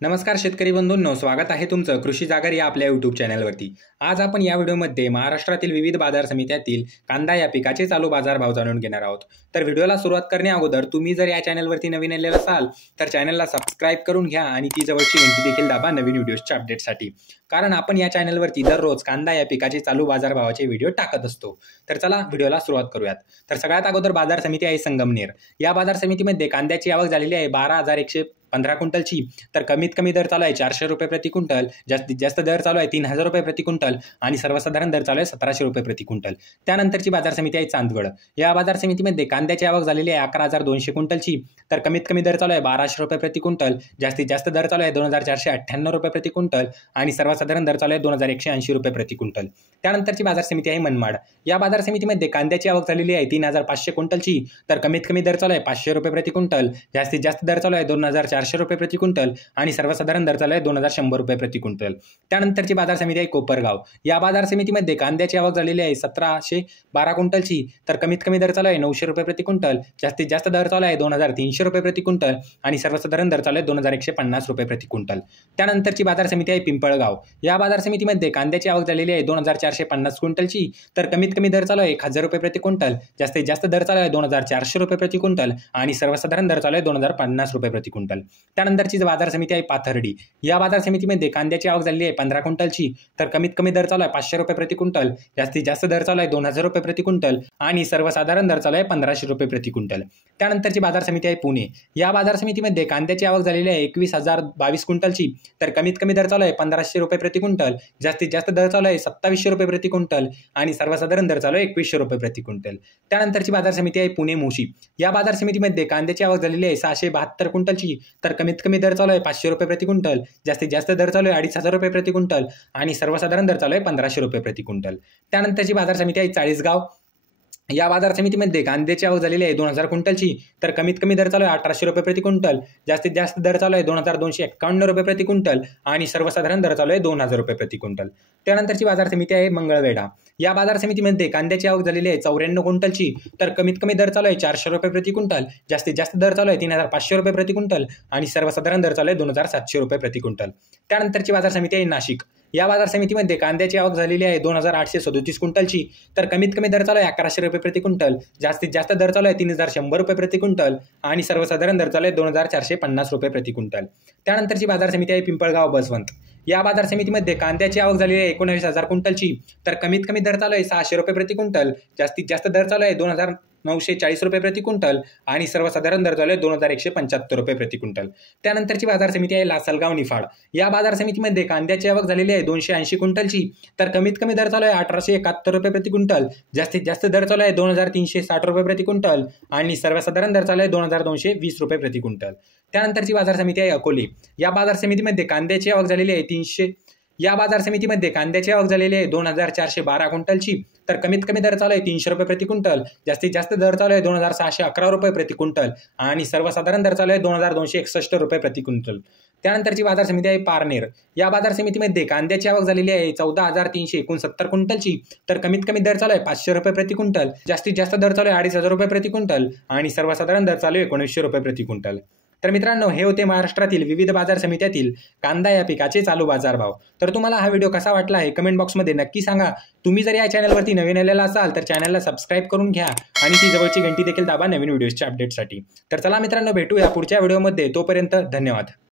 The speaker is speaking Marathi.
नमस्कार शेतकरी बंधूंनो, स्वागत आहे तुमचं कृषी जागर या आपल्या यूट्यूब चॅनलवरती। आज आपण या व्हिडिओमध्ये महाराष्ट्रातील विविध बाजार समित्यातील कांदा या पिकाचे चालू बाजारभाव जाणून घेणार आहोत। तर व्हिडिओला सुरुवात करण्याअगोदर तुम्ही जर या चॅनलवरती नवीन आलेला असाल तर चॅनलला सबस्क्राईब करून घ्या आणि ती जवळची घंटी देखील दाबा नवीन व्हिडिओच्या अपडेटसाठी, कारण आपण या चॅनलवरती दररोज कांदा या पिकाचे चालू बाजारभावाचे व्हिडिओ टाकत असतो। तर चला व्हिडिओला सुरुवात करूयात। तर सगळ्यात अगोदर बाजार समिती आहे संगमनेर। या बाजार समितीमध्ये कांद्याची आवक झालेली आहे 12,115 क्विंटलची। तर कमीत कमी दर चालू आहे 400 रुपये प्रति क्विंटल, जास्तीत जास्त दर चालू आहे 3,000 रुपये प्रति क्विंटल आणि सर्वसाधारण दर चालू आहे 1700 रुपये प्रति क्विंटल। त्यानंतरची बाजार समिती आहे चांदवड। या बाजार समितीमध्ये कांद्याची आवक झालेली आहे 11,200 क्विंटलची। तर कमीत कमी दर चालू आहे 1,200 रुपये प्रति क्विंटल, जास्तीत जास्त दर चालू आहे 2,498 रुपये प्रति क्विंटल आणि सर्वसाधारण दर चालू आहे 2,180 रुपये प्रति क्विंटल। त्यानंतरची बाजार समिती आहे मनमाड। या बाजार समितीमध्ये कांद्याची आवक झालेली आहे 3,500 क्विंटलची। तर कमीत कमी दर चालू आहे 500 रुपये प्रति क्विंटल, जास्तीत जास्त दर चालू आहे 2,400 रुपये प्रति क्विंटल आणि सर्वसाधारण दर चालू आहे 2,100 रुपये प्रति क्विंटल। त्यानंतरची बाजार समिती आहे कोपरगाव। या बाजार समितीमध्ये कांद्याची आवक झालेली आहे 1,712 क्विंटलची। तर कमीत कमी दर चालू आहे 900 रुपये प्रति क्विंटल, जास्तीत जास्त दर चालू आहे 2,300 रुपये प्रति क्विंटल आणि सर्वसाधारण दर चालू आहे 2,150 रुपये प्रति क्विंटल। त्यानंतरची बाजार समिती आहे पिंपळगाव। या बाजार समितीमध्ये कांद्याची आवक झालेली आहे 2,450 क्विंटलची। तर कमीत कमी दर चालू आहे 1,000 रुपये प्रति क्विंटल, जास्तीत जास्त दर चालू आहे 2,400 रुपये प्रति क्विंटल आणि सर्वसाधारण दर चालू आहे 2,050 रुपये प्रति क्विंटल। त्यानंतरची बाजार समिती आहे पाथर्डी। या बाजार समितीमध्ये कांद्याची आवक झालेली आहे 15 क्विंटलची। तर कमीत कमी दर चालू आहे 500 रुपये प्रति क्विंटल, जास्तीत जास्त दर चालू आहे 2,000 रुपये प्रति क्विंटल आणि सर्वसाधारण दर चालू आहे 1,500 रुपये प्रति क्विंटल। त्यानंतरची बाजार समिती आहे पुणे। या बाजार समितीमध्ये कांद्याची आवक झालेली आहे 21,022 क्विंटलची। तर कमीत कमी दर चालू आहे 1,500 रुपये प्रति क्विंटल, जास्तीत जास्त दर चालू आहे 2,700 रुपये प्रति क्विंटल आणि सर्वसाधारण दर चालू आहे 2,100 रुपये प्रति क्विंटल। त्यानंतरची बाजार समिती आहे पुणे मोशी। या बाजार समितीमध्ये कांद्याची आवक झालेली आहे 672 क्विंटलची। तर कमीत कमी दर चालू आहे 500 रुपये प्रति क्विंटल, जास्तीत जास्त दर चालू आहे 2,500 रुपये प्रति क्विंटल आणि सर्वसाधारण दर चालू आहे 1,500 रुपये प्रति क्विंटल। त्यानंतरची बाजार समिती आहे चाळीसगाव। या बाजार समितीमध्ये कांद्याची आवक झालेली आहे 2,000 क्विंटलची। तर कमीत कमी दर चालू आहे 1,800 रुपये प्रति क्विंटल, जास्तीत जास्त दर चालू आहे 2,251 रुपये प्रति क्विंटल आणि सर्वसाधारण दर चालू आहे 2,000 रुपये प्रति क्विंटल। त्यानंतरची बाजार समिती आहे मंगळवेढा। या बाजार समितीमध्ये कांद्याची आवक झालेली आहे 94 क्विंटलची। तर कमीत कमी दर चालू आहे 400 रुपये प्रति क्विंटल, जास्तीत जास्त दर चालू आहे 3,500 रुपये प्रति क्विंटल आणि सर्वसाधारण दर चालू आहे 2,700 रुपये प्रति क्विंटल। त्यानंतरची बाजार समिती आहे नाशिक। या बाजार समितीमध्ये कांद्याची आवक झालेली आहे 2,837 क्विंटलची। तर कमीत कमी दर चालू आहे 1100 रुपये प्रति क्विंटल, जास्तीत जास्त दर चालू आहे 3,100 रुपये प्रति क्विंटल आणि सर्वसाधारण दर चालू आहे 2,450 रुपये प्रति क्विंटल। त्यानंतरची बाजार समिती आहे पिंपळगाव बसवंत। या बाजार समितीमध्ये कांद्याची आवक झालेली आहे 19,000 क्विंटलची। तर कमीत कमी दर चालू आहे 600 रुपये प्रति क्विंटल, जास्तीत जास्त दर चालू आहे 2,940 रुपये प्रति क्विंटल आणि सर्वसाधारण दर चालू आहे 2,175 रुपये प्रति क्विंटल। त्यानंतरची बाजार समिती आहे लासलगाव निफाड। या बाजार समितीमध्ये कांद्याची आवक झालेली आहे 280 क्विंटलची। तर कमीत कमी दर चालू आहे 1,871 रुपये प्रति क्विंटल, जास्तीत जास्त दर चालू आहे 2,360 रुपये प्रति क्विंटल आणि सर्वसाधारण दर चालू आहे 2,220 रुपये प्रति क्विंटल। त्यानंतरची बाजार समिती आहे अकोले। या बाजार समितीमध्ये कांद्याची आवक झालेली आहे 2,412 क्विंटलची। तर कमीत कमी दर चालू आहे 300 रुपये प्रति क्विंटल, जास्तीत जास्त दर चालू आहे 2,611 रुपये प्रति क्विंटल आणि सर्वसाधारण दर चालू आहे 2,261 रुपये प्रति क्विंटल। त्यानंतरची बाजार समिती आहे पारनेर। या बाजार समितीमध्ये कांद्याची आवक झालेली आहे 14,369 क्विंटलची। तर कमीत कमी दर चालू आहे 500 रुपये प्रति क्विंटल, जास्तीत जास्त दर चालू आहे 2,500 रुपये प्रति क्विंटल आणि सर्वसाधारण दर चालू आहे 1,900 रुपये प्रति क्विंटल। तर मित्रांनो, हे होते महाराष्ट्रातील विविध बाजार समित्यातील कांदा या पिकाचे चालू बाजारभाव। तर तुम्हाला हा व्हिडिओ कसा वाटला हे कमेंट बॉक्समध्ये नक्की सांगा। तुम्ही जर या चॅनलवरती नवीन आलेला असाल तर चॅनलला सबस्क्राईब करून घ्या आणि ती जवळची घंटी देखील दाबा नवीन व्हिडिओच्या अपडेटसाठी। तर चला मित्रांनो, भेटूया पुढच्या व्हिडिओमध्ये। तोपर्यंत धन्यवाद।